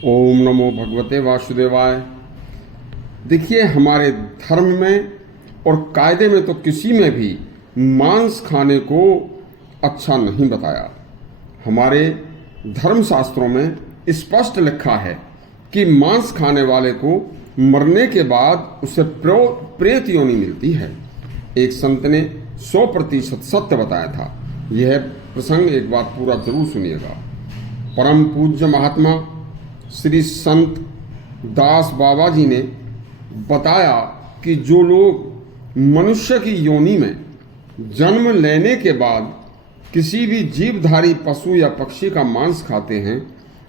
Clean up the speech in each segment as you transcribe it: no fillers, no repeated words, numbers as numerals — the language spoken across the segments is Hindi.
ओम नमो भगवते वासुदेवाय। देखिए, हमारे धर्म में और कायदे में तो किसी में भी मांस खाने को अच्छा नहीं बताया। हमारे धर्म शास्त्रों में स्पष्ट लिखा है कि मांस खाने वाले को मरने के बाद उसे प्रेत योनि मिलती है। एक संत ने 100% सत्य बताया था। यह प्रसंग एक बार पूरा जरूर सुनिएगा। परम पूज्य महात्मा श्री संत दास बाबा जी ने बताया कि जो लोग मनुष्य की योनि में जन्म लेने के बाद किसी भी जीवधारी पशु या पक्षी का मांस खाते हैं,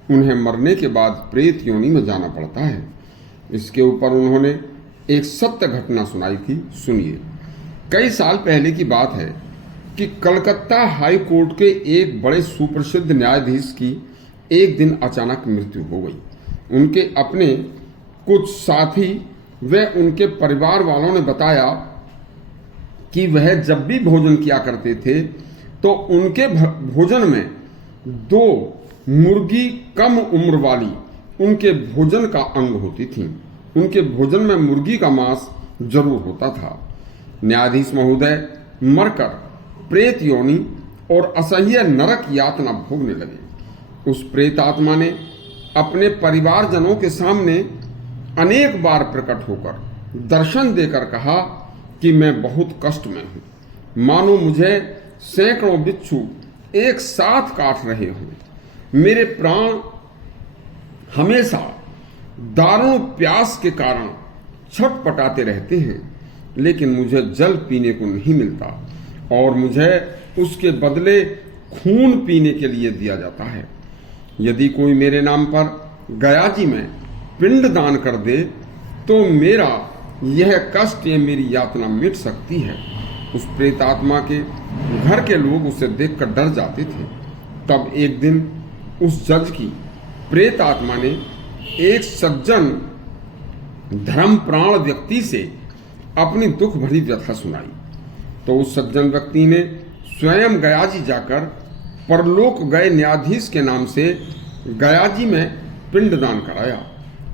उन्हें मरने के बाद प्रेत योनि में जाना पड़ता है। इसके ऊपर उन्होंने एक सत्य घटना सुनाई थी। सुनिए। कई साल पहले की बात है कि कलकत्ता हाई कोर्ट के एक बड़े सुप्रसिद्ध न्यायाधीश की एक दिन अचानक मृत्यु हो गई। उनके अपने कुछ साथी व उनके परिवार वालों ने बताया कि वह जब भी भोजन किया करते थे तो उनके भोजन में 2 मुर्गी कम उम्र वाली उनके भोजन का अंग होती थी। उनके भोजन में मुर्गी का मांस जरूर होता था। न्यायाधीश महोदय मरकर प्रेत योनि और असह्य नरक यातना भोगने लगे। उस प्रेत आत्मा ने अपने परिवारजनों के सामने अनेक बार प्रकट होकर दर्शन देकर कहा कि मैं बहुत कष्ट में हूं, मानो मुझे सैकड़ों बिच्छू एक साथ काट रहे हों। मेरे प्राण हमेशा दारुण प्यास के कारण छटपटाते रहते हैं, लेकिन मुझे जल पीने को नहीं मिलता और मुझे उसके बदले खून पीने के लिए दिया जाता है। यदि कोई मेरे नाम पर गया जी में पिंड दान कर दे तो मेरा यह कष्ट या मेरी यातना मिट सकती है। उस प्रेत आत्मा के घर के लोग उसे देखकर डर जाते थे। तब एक दिन उस जज की प्रेत आत्मा ने एक सज्जन धर्मप्राण व्यक्ति से अपनी दुख भरी व्यथा सुनाई। तो उस सज्जन व्यक्ति ने स्वयं गया जी जाकर परलोक गए न्यायाधीश के नाम से गया जी में पिंडदान कराया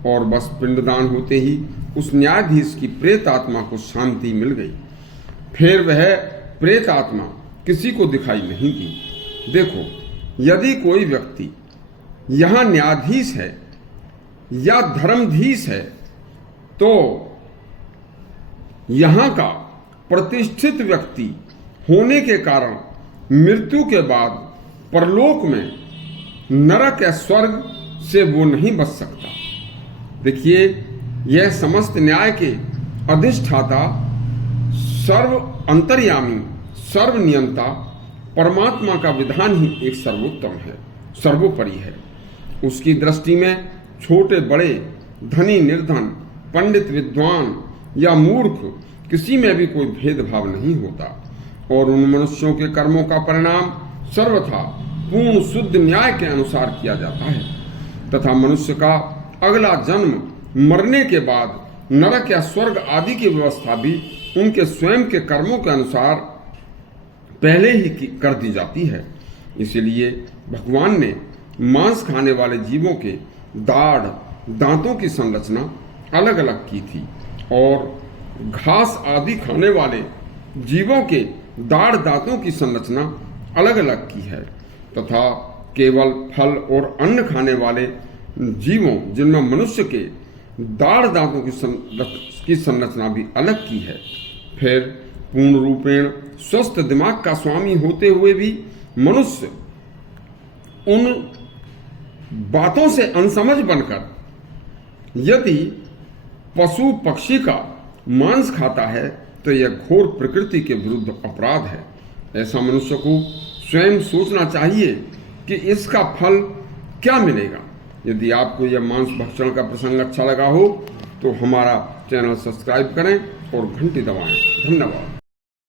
और बस पिंडदान होते ही उस न्यायाधीश की प्रेत आत्मा को शांति मिल गई। फिर वह प्रेत आत्मा किसी को दिखाई नहीं दी। देखो, यदि कोई व्यक्ति यहाँ न्यायाधीश है या धर्मधीश है तो यहाँ का प्रतिष्ठित व्यक्ति होने के कारण मृत्यु के बाद परलोक में नरक या स्वर्ग से वो नहीं बच सकता। देखिए, यह समस्त न्याय के अधिष्ठाता, सर्व अंतर्यामी, सर्वनियंता परमात्मा का विधान ही एक सर्वोत्तम है, सर्वोपरि है। उसकी दृष्टि में छोटे बड़े, धनी निर्धन, पंडित विद्वान या मूर्ख किसी में भी कोई भेदभाव नहीं होता और उन मनुष्यों के कर्मों का परिणाम सर्वथा पूर्ण शुद्ध न्याय के अनुसार किया जाता है तथा मनुष्य का अगला जन्म मरने के बाद नरक या स्वर्ग आदि की व्यवस्था भी उनके स्वयं के कर्मों के अनुसार पहले ही कर दी जाती है। इसलिए भगवान ने मांस खाने वाले जीवों के दाढ़ दांतों की संरचना अलग अलग की थी और घास आदि खाने वाले जीवों के दाढ़ दांतों की संरचना अलग अलग की है तथा केवल फल और अन्न खाने वाले जीवों जिनमें मनुष्य के दाढ़ दांतों की संरचना भी अलग की है। फिर पूर्ण रूपेण स्वस्थ दिमाग का स्वामी होते हुए भी मनुष्य उन बातों से अनसमझ बनकर यदि पशु पक्षी का मांस खाता है तो यह घोर प्रकृति के विरुद्ध अपराध है। ऐसा मनुष्य को स्वयं सोचना चाहिए कि इसका फल क्या मिलेगा। यदि आपको यह मांस भक्षण का प्रसंग अच्छा लगा हो तो हमारा चैनल सब्सक्राइब करें और घंटी दबाएं। धन्यवाद।